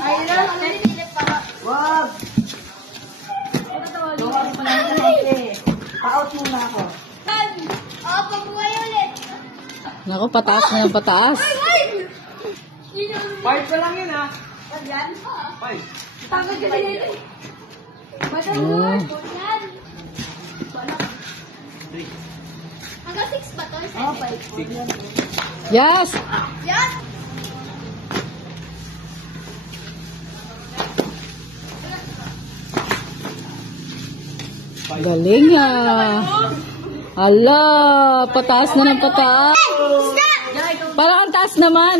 Ay, wag. Gawa ko pa lang sa hati. Pa-out muna ako. Pagbuhay ulit. Naku, pataas na yung pataas. Five pa lang yun, ha? Yan. Five. Pagod ka din. Oh. Yan. Hanggang 6 ba to? Oh, 5. Yes! Yan. Galing ah. Ala, pataas na ng pataas. Parang ang taas naman.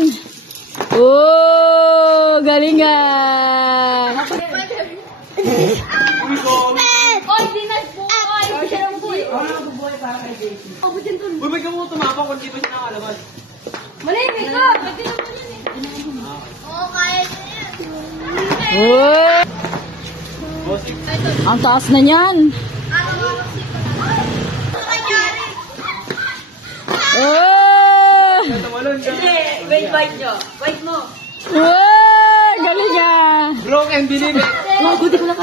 Oh, galing ah. Oy, di nagbuhay. Hindi siya nagbuhay. Ako na mabubuhay para kay JC. Uy, ba't ka mo tumapa kung di ba siya nakalaban? Malibig ka. Oo, kaya niya yan. Oh, Bossing. ang taas na niyan. Oh! Tumalon ka. Wait nyo. Wait mo. Oh, galing ah. Broke and believe it. Wag, hindi ko na